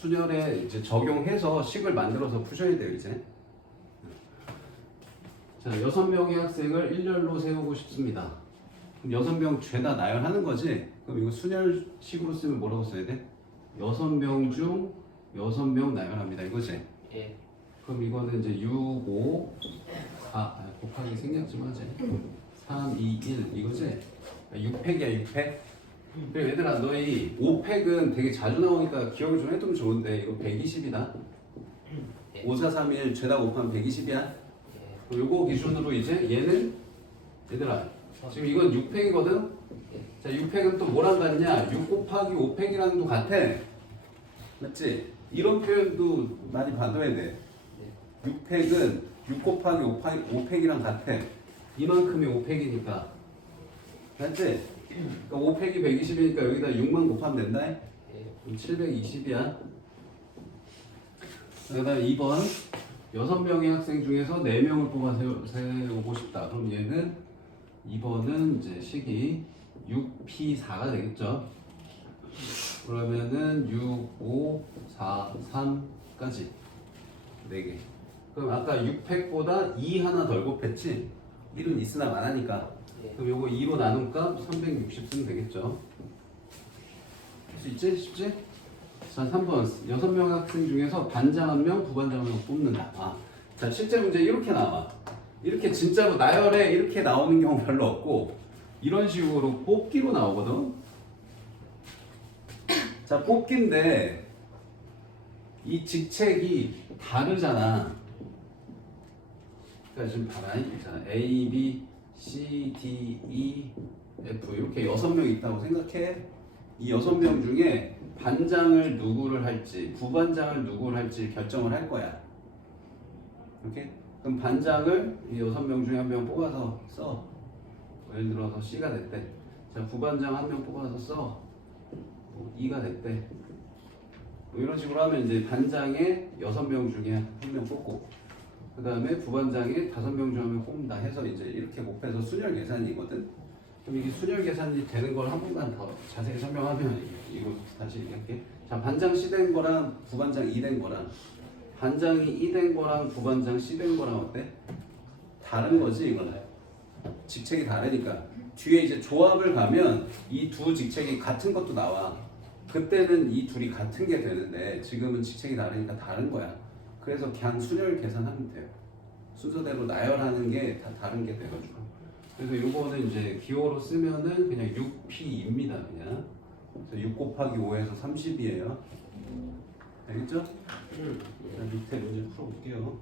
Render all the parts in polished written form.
순열에 이제 적용해서 식을 만들어서 푸셔야 돼요, 이제. 자, 6명의 학생을 일렬로 세우고 싶습니다. 그럼 6명 죄다 나열하는 거지? 그럼 이거 순열식으로 쓰면 뭐라고 써야 돼? 6명 중 6명 나열합니다. 이거지? 예. 그럼 이거는 이제 6, 5, 4, 곱하기 생략 좀 하지. 3, 2, 1 이거지? 6팩이야 6팩. 그리고 얘들아 너희 5팩은 되게 자주 나오니까 기억을 좀 해두면 좋은데 이거 120이다. 5, 4, 3, 1 죄다 곱하면 120이야. 요거 기준으로 이제 얘는 얘들아 지금 이건 6팩이거든. 자 6팩은 또 뭐랑 같냐? 6 곱하기 5팩이랑도 같아. 맞지? 이런 표현도 많이 봐둬야 돼. 6팩은 6 곱하기 5팩이랑 같아. 이만큼이 5팩이니까. 맞지? 그러니까 5팩이 120이니까 여기다 6만 곱하면 된다. 그럼 720이야. 그 다음 2번 6명의 학생 중에서 4명을 뽑아 세우고 싶다. 그럼 얘는 2번은 이제 식이 6P4가 되겠죠. 그러면은 6, 5, 4, 3까지 4개. 그럼 아까 6팩보다 2 하나 덜 곱했지? 1은 있으나 마나니까. 그럼 요거 2로 나눈 값 360 쓰면 되겠죠. 할 수 있지? 쉽지? 자, 3번 6명 학생 중에서 반장 1명, 부반장 1명 뽑는다. 자, 실제 문제 이렇게 나와. 이렇게 진짜로 나열에 이렇게 나오는 경우 별로 없고 이런 식으로 뽑기로 나오거든. 자, 뽑기인데 이 직책이 다르잖아. 그러니까 지금 봐라. 있잖아. A, B, C, D, E, F 이렇게 6명 있다고 생각해. 이 6명 중에 반장을 누구를 할지 부반장을 누구를 할지 결정을 할 거야. 오케이? 그럼 반장을 이 6명 중에 1명 뽑아서 써. 예를 들어서 C가 됐대. 자, 부반장 1명 뽑아서 써. E가 됐대. 뭐 이런 식으로 하면 이제 반장의 6명 중에 1명 뽑고 그 다음에 부반장의 5명 중에 1명 뽑는다 해서 이제 이렇게 곱해서 순열 계산이거든. 그럼 이게 순열 계산이 되는 걸 한 번만 더 자세히 설명하면 이거 다시 얘기할게. 자, 반장 C 된 거랑 부반장 E 된 거랑 반장이 E 된 거랑 부반장 C 된 거랑 어때? 다른 거지 이거는. 직책이 다르니까. 뒤에 이제 조합을 가면 이 두 직책이 같은 것도 나와. 그때는 이 둘이 같은 게 되는데 지금은 직책이 다르니까 다른 거야. 그래서 그냥 순열 계산하면 돼요. 순서대로 나열하는 게 다 다른 게 돼가지고. 그래서 요거는 이제 기호로 쓰면은 그냥 6P입니다. 그냥. 그래서 6 곱하기 5에서 30이에요. 알겠죠? 자, 밑에 문제 풀어볼게요.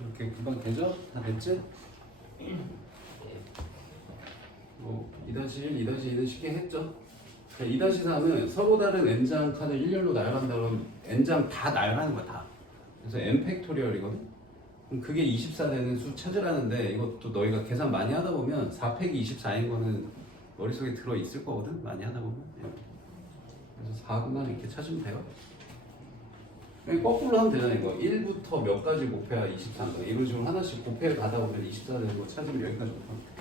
이렇게 금방 되죠? 다 됐지? 뭐 2-1, 2-2는 쉽게 했죠? 2-3은 서로 다른 n장 칸을 일렬로 나열한다 그러면 n장 다 나열하는 거야 다. 그래서 n 팩토리얼이거든? 그럼 그게 24 되는 수 찾으라는데 이것도 너희가 계산 많이 하다 보면 4팩이 24인 거는 머릿속에 들어있을 거거든? 많이 하다 보면. 그래서 4구만 이렇게 찾으면 돼요. 거꾸로 하면 되잖아 이거. 1부터 몇 가지 곱해야 24인가 이런 식으로 하나씩 곱해 가다 보면 24 되는 거 찾으면 여기까지 오고.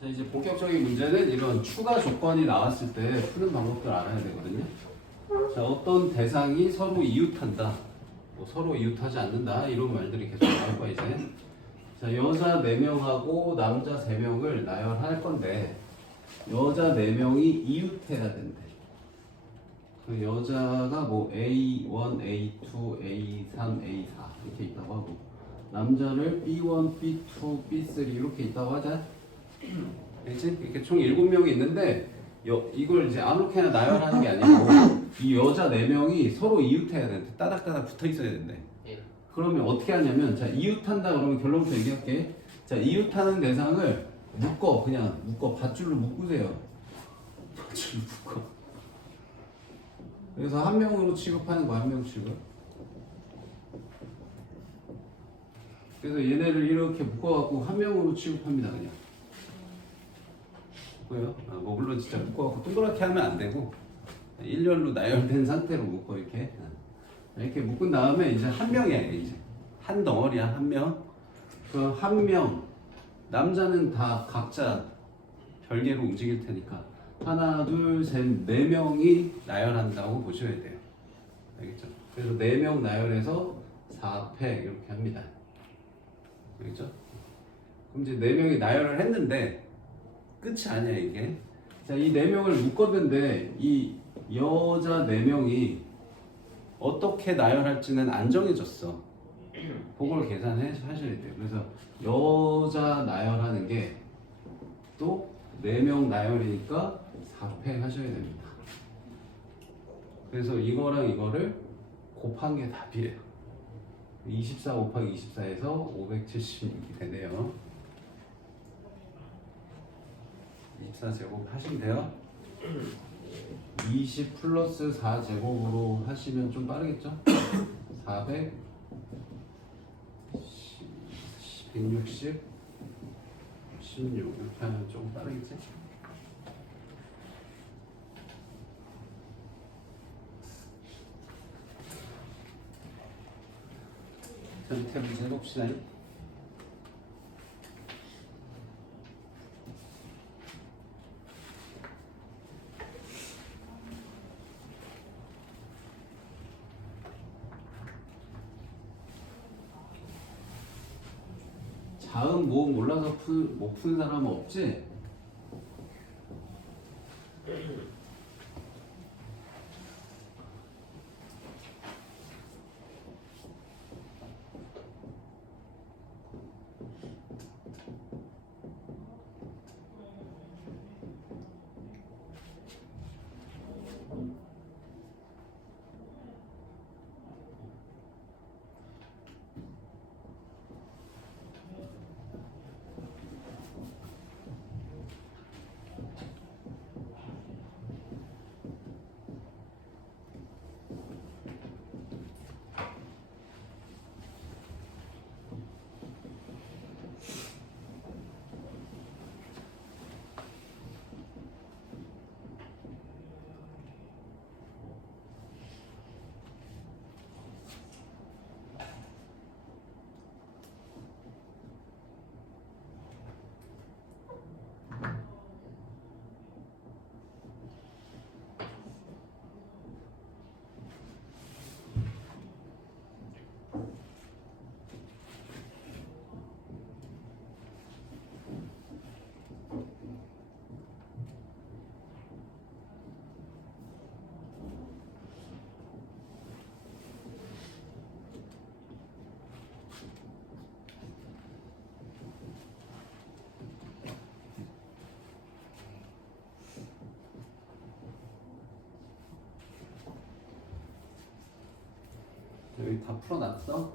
자, 이제 본격적인 문제는 이런 추가 조건이 나왔을 때 푸는 방법들 알아야 되거든요. 자, 어떤 대상이 서로 이웃한다, 뭐 서로 이웃하지 않는다 이런 말들이 계속 나올 거야 이제. 자, 여자 4명하고 남자 3명을 나열할 건데 여자 4명이 이웃해야 된대. 그 여자가 뭐 A1, A2, A3, A4 이렇게 있다고 하고 남자를 B1, B2, B3 이렇게 있다고 하자. 알지? 이렇게 총 7명이 있는데 이걸 이제 아무렇게나 나열하는 게 아니고 이 여자 4명이 서로 이웃해야 되는데 따닥따닥 붙어 있어야 된대. 예. 그러면 어떻게 하냐면 자 이웃한다 그러면 결론부터 얘기할게. 자 이웃하는 대상을 그냥 묶어 밧줄로 묶으세요. 밧줄로 묶어. 그래서 한 명으로 취급하는 거 한 명 취급. 그래서 얘네를 이렇게 묶어갖고 한 명으로 취급합니다 그냥. 뭐요? 뭐 물론 진짜 묶어갖고 동그랗게 하면 안 되고 일렬로 나열된 상태로 묶어 이렇게 묶은 다음에 이제 한 명이야 이제 한 덩어리야 한 명. 그 한 명 남자는 다 각자 별개로 움직일 테니까 하나 둘 셋 네 명이 나열한다고 보셔야 돼요. 알겠죠? 그래서 4명 나열해서 4패 이렇게 합니다. 알겠죠? 그럼 이제 4명이 나열을 했는데 끝이 아니야 이게. 자, 이 4명을 묶었는데 이 여자 4명이 어떻게 나열할지는 안 정해졌어. 그걸 계산해 하셔야 돼요. 그래서 여자 나열하는 게 또 4명 나열이니까 4패 하셔야 됩니다. 그래서 이거랑 이거를 곱한 게 답이에요. 24 곱하기 24에서 576이 되네요. 24제곱 하시면 돼요. 20 플러스 4제곱으로 하시면 좀 빠르겠죠? 400 160 16 이렇게 하면 좀 빠르겠지? 자, 밑에 문제 해봅시다. 자음 모음 몰라서 못 푸는 사람은 없지? 여기 다 풀어놨어?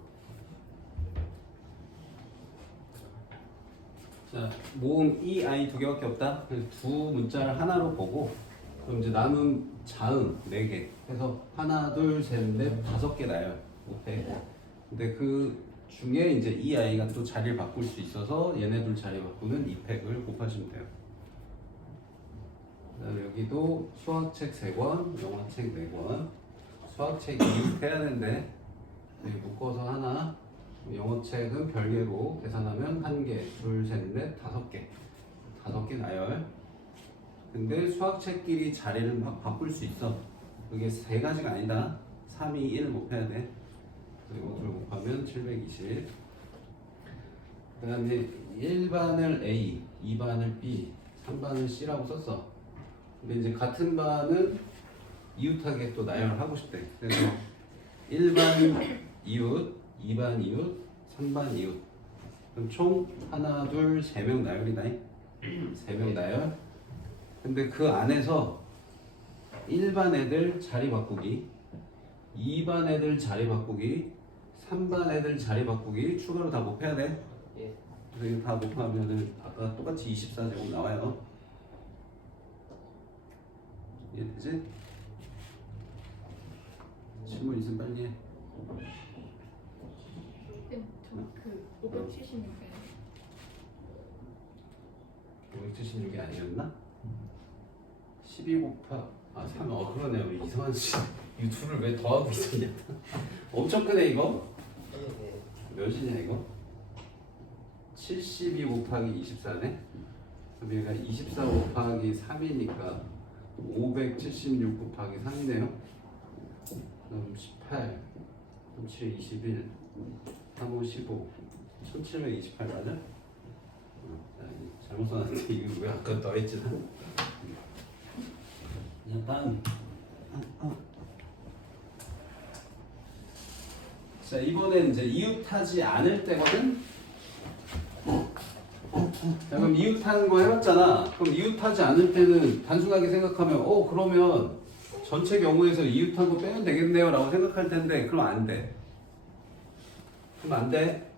자, 모음 이 아이 2개밖에 없다. 그래서 두 문자를 하나로 보고 그럼 이제 남은 자음 4개 해서 하나 둘 셋 넷 5개 나요. 못해. 근데 그 중에 이제 이 아이가 또 자리를 바꿀 수 있어서 얘네들 자리 바꾸는 2팩을 곱하시면 돼요. 그다음에 여기도 수학책 3권, 영어책 4권. 수학책 이웃해야 되는데 묶어서 하나, 영어책은 별개로 계산하면 1개, 둘, 셋, 넷, 5개. 5개 나열. 근데 수학책끼리 자리를 막 바꿀 수 있어. 그게 3가지가 아니다. 3, 2, 1 곱해야 돼. 그리고 이걸 곱하면 720. 그 다음에 1반을 A, 2반을 B, 3반을 C라고 썼어. 근데 이제 같은 반은 이웃하게 또 나열을 하고 싶대. 그래서 1반 이웃, 2반 이웃, 3반 이웃. 그럼 총 하나, 둘, 세 명 나열이다. 세 명 나열. 근데 그 안에서 1반 애들 자리 바꾸기, 2반 애들 자리 바꾸기, 3반 애들 자리 바꾸기 추가로 다 곱해야 돼. 예. 그래서 이거 다 곱하면은 아까 똑같이 24제곱 나와요. 이해되지? 질문 있으면 빨리 해. 저그 576에 576이 아니었나? 12 곱하 3. 그러네. 우리 이상한 씨. 이 둘을 왜 더하고 있었냐? 엄청 크네 이거. 예. 몇이냐 이거? 72 곱하기 24네. 그럼 얘가 24 곱하기 3이니까 576 곱하기 3이네요. 그럼 18, 그럼 7, 21, 3, 5, 15, 1728 맞아? 잘못 써놨는데 이거 왜 아까 더했지? 그냥 자, 이번엔 이제 이웃하지 않을 때거든? 자, 그럼 이웃하는 거 해봤잖아. 그럼 이웃하지 않을 때는 단순하게 생각하면 그러면 전체 경우에서 이웃한 거 빼면 되겠네요 라고 생각할 텐데 그럼 안 돼. 그럼 안 돼.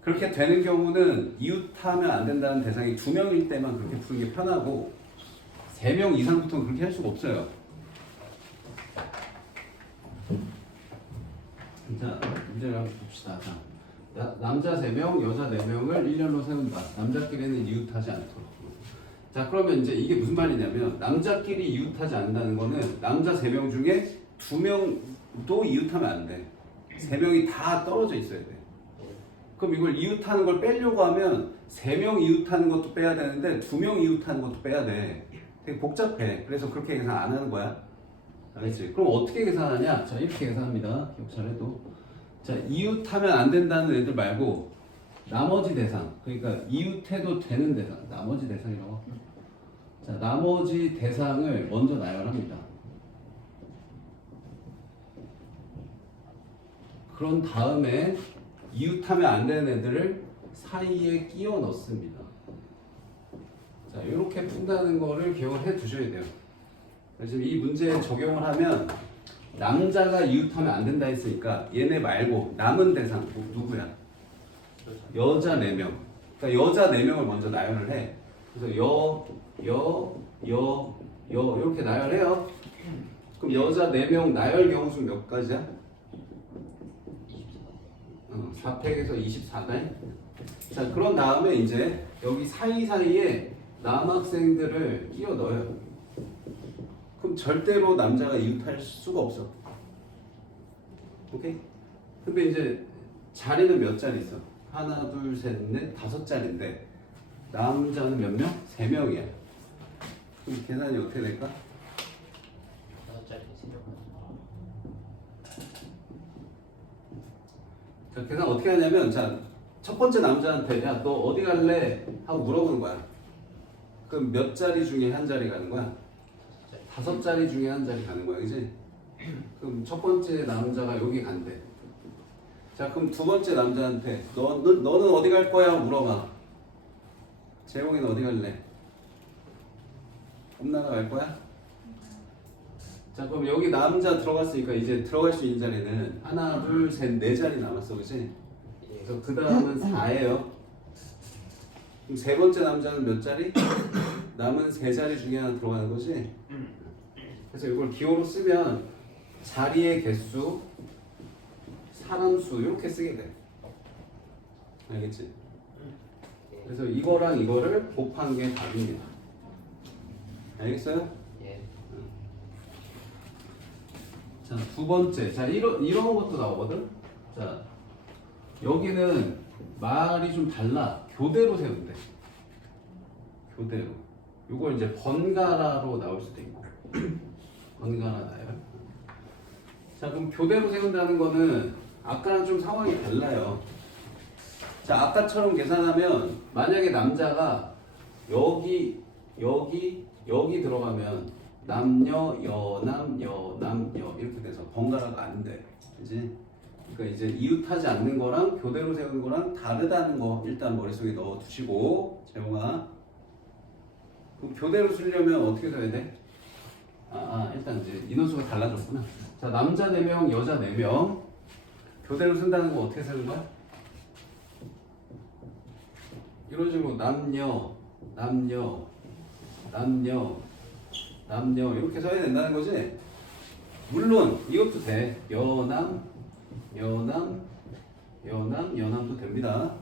그렇게 되는 경우는 이웃하면 안 된다는 대상이 2명일 때만 그렇게 푸는 게 편하고 3명 이상부터는 그렇게 할 수가 없어요. 자, 문제를 한번 봅시다. 자, 남자 3명, 여자 4명을 1년로 세운다. 남자끼리는 이웃하지 않도록. 자, 그러면 이제 이게 무슨 말이냐면 남자끼리 이웃하지 않는다는 거는 남자 3명 중에 2명도 이웃하면 안 돼. 3명이 다 떨어져 있어야 돼. 그럼 이걸 이웃하는 걸 빼려고 하면 3명 이웃하는 것도 빼야 되는데 2명 이웃하는 것도 빼야 돼. 되게 복잡해. 그래서 그렇게 계산 안 하는 거야. 알겠지? 그럼 어떻게 계산하냐? 자, 이렇게 계산합니다. 기억 잘해도. 자, 이웃하면 안 된다는 애들 말고 나머지 대상, 그러니까 이웃해도 되는 대상, 나머지 대상이라고 할게요. 자, 나머지 대상을 먼저 나열합니다. 그런 다음에 이웃하면 안 되는 애들을 사이에 끼워 넣습니다. 자, 이렇게 푼다는 거를 기억을 해 두셔야 돼요. 지금 이 문제에 적용을 하면 남자가 이웃하면 안 된다 했으니까 얘네 말고 남은 대상 누구야? 여자 4명. 그러니까 여자 4명을 먼저 나열을 해. 그래서 이렇게 나열해요. 그럼 여자 4명 나열 경우수 몇 가지야? 4팩에서 24달. 자, 그런 다음에 이제 여기 사이사이에 남학생들을 끼워 넣어요. 그럼 절대로 남자가 이웃할 수가 없어. 오케이? 근데 이제 자리는 몇 자리 있어? 하나, 둘, 셋, 넷, 5자리인데 남자는 몇 명? 3명이야. 그럼 계산이 어떻게 될까? 5짜리 3명. 자, 계산 어떻게 하냐면, 자, 첫 번째 남자한테 야, 너 어디 갈래? 하고 물어보는 거야. 그럼 몇 자리 중에 한 자리 가는 거야? 5자리 중에 한 자리 가는 거야, 그지? 그럼 첫 번째 남자가 여기 간대. 자, 그럼 두 번째 남자한테 너는 어디 갈 거야? 물어봐. 재홍이는 어디 갈래? 엄나가 갈 거야? 자, 그럼 여기 남자 들어갔으니까 이제 들어갈 수 있는 자리는 하나, 둘, 셋, 4자리 남았어, 그지? 그래서 그 다음은 4예요. 그럼 세 번째 남자는 몇 자리? 남은 3자리 중에 하나 들어가는 거지? 그래서 이걸 기호로 쓰면 자리의 개수, 사람 수 이렇게 쓰게 돼. 알겠지? 그래서 이거랑 이거를 곱한 게 답입니다. 알겠어요? 예. 자, 두 번째. 자, 이런 것도 나오거든? 자, 여기는 말이 좀 달라. 교대로 세운대. 교대로. 이걸 이제 번갈아로 나올 수도 있고. 번갈아 나열. 자, 그럼 교대로 세운다는 거는 아까랑 좀 상황이 달라요. 자, 아까처럼 계산하면 만약에 남자가 여기 들어가면 남녀, 여남, 여남, 여 이렇게 돼서 번갈아가 안 돼. 그지? 그러니까 이제 이웃하지 않는 거랑 교대로 세운 거랑 다르다는 거 일단 머릿속에 넣어 두시고 재용아. 그럼 교대로 쓰려면 어떻게 써야 돼? 일단 이제 인원수가 달라졌구나. 자, 남자 4명, 여자 4명. 교대로 쓴다는 거 어떻게 쓰는 거야? 이런 식으로 남녀 이렇게 써야 된다는 거지. 물론 이것도 돼. 여남도 됩니다.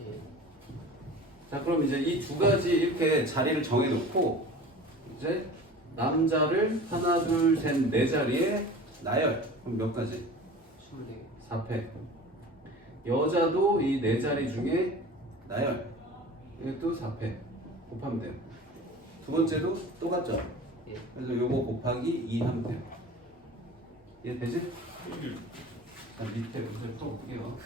예. 자, 그럼 이제 이 두 가지 이렇게 자리를 정해 놓고 이제 남자를 하나 둘 셋 네 자리에 나열. 그럼 몇 가지? 24개. 4패. 여자도 이 네 자리 중에 나열. 이것도 4패. 곱하면 돼요. 두 번째도 똑같죠? 예. 그래서 요거 곱하기 2 하면 돼요. 이해되지? 자, 밑에 문제 풀어볼게요.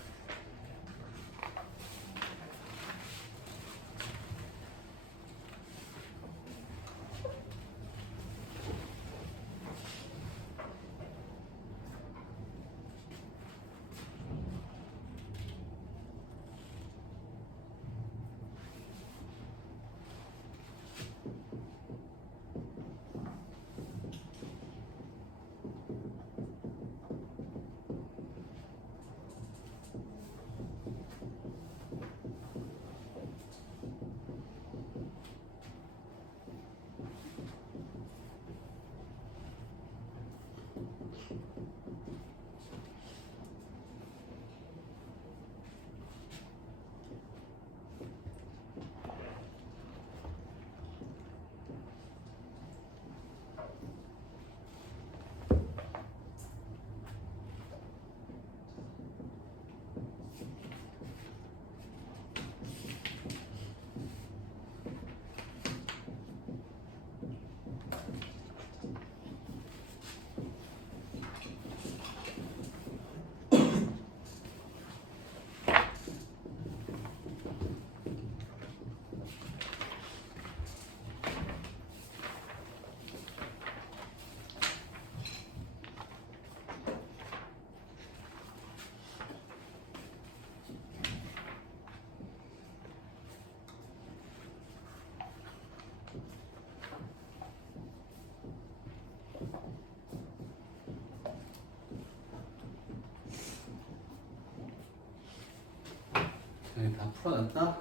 네, 다 풀어놨다.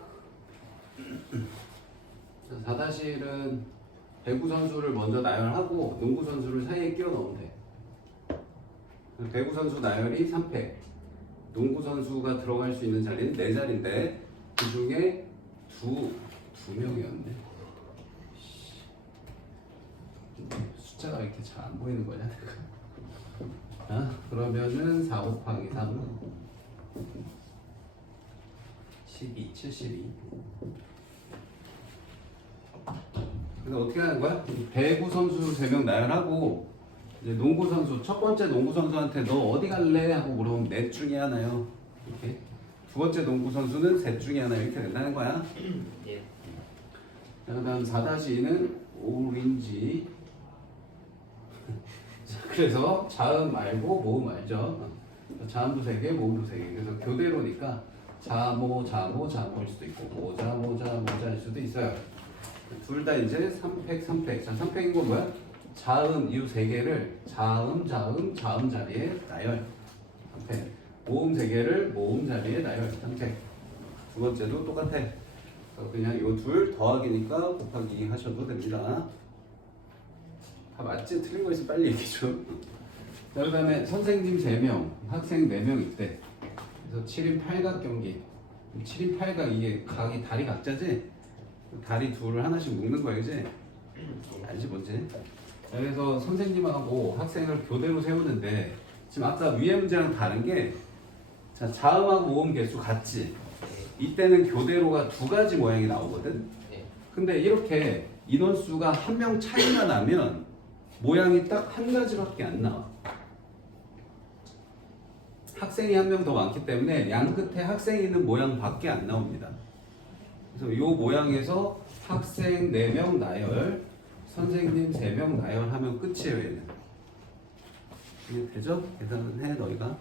자, 4-1은 배구 선수를 먼저 나열하고 농구 선수를 사이에 끼워 넣으면 돼. 배구 선수 나열이 3패. 농구 선수가 들어갈 수 있는 자리는 4자리인데 그 중에 두 명이었네. 숫자가 이렇게 잘 안 보이는 거냐? 그러면은 4 곱하기 3 12, 72. 그래서 어떻게 하는 거야? 배구 선수 3명 나열하고 이제 농구 선수 첫 번째 농구 선수한테 너 어디 갈래? 하고 물어보면 넷 중에 하나요. 이렇게. 두 번째 농구 선수는 셋 중에 하나 이렇게 된다는 거야. 예. 자, 그다음 4-2는 오렌지. 그래서 자음 알고 모음 알죠? 자음도 3개, 모음도 3개. 그래서 교대로니까 자모일 수도 있고 모자일 수도 있어요. 둘 다 이제 3팩. 자, 3팩인 건 뭐야? 자음 이 3개를 자음 자리에 나열. 3팩. 모음 3개를 모음 자리에 나열. 3팩. 두 번째도 똑같아. 그래서 그냥 이 둘 더하기니까 곱하기 2 하셔도 됩니다. 다 맞지? 틀린 거 있으면 빨리 얘기해 줘. 자, 그 다음에 선생님 3명, 학생 4명 있대. 그래서 7인 8각 경기. 7인 8각 이게 각이 다리 각자지? 다리 둘을 하나씩 묶는 거야, 그지? 알지 뭔지? 그래서 선생님하고 학생을 교대로 세우는데 지금 아까 위에 문제랑 다른 게 자, 자음하고 모음 개수 같지? 이때는 교대로가 2가지 모양이 나오거든? 예. 근데 이렇게 인원수가 1명 차이가 나면 모양이 딱 1가지밖에 안 나와. 학생이 1명 더 많기 때문에 양 끝에 학생이 있는 모양밖에 안 나옵니다. 그래서 이 모양에서 학생 4명 나열, 선생님 3명 나열하면 끝이에요. 얘는. 이해 되죠? 계산해 너희가.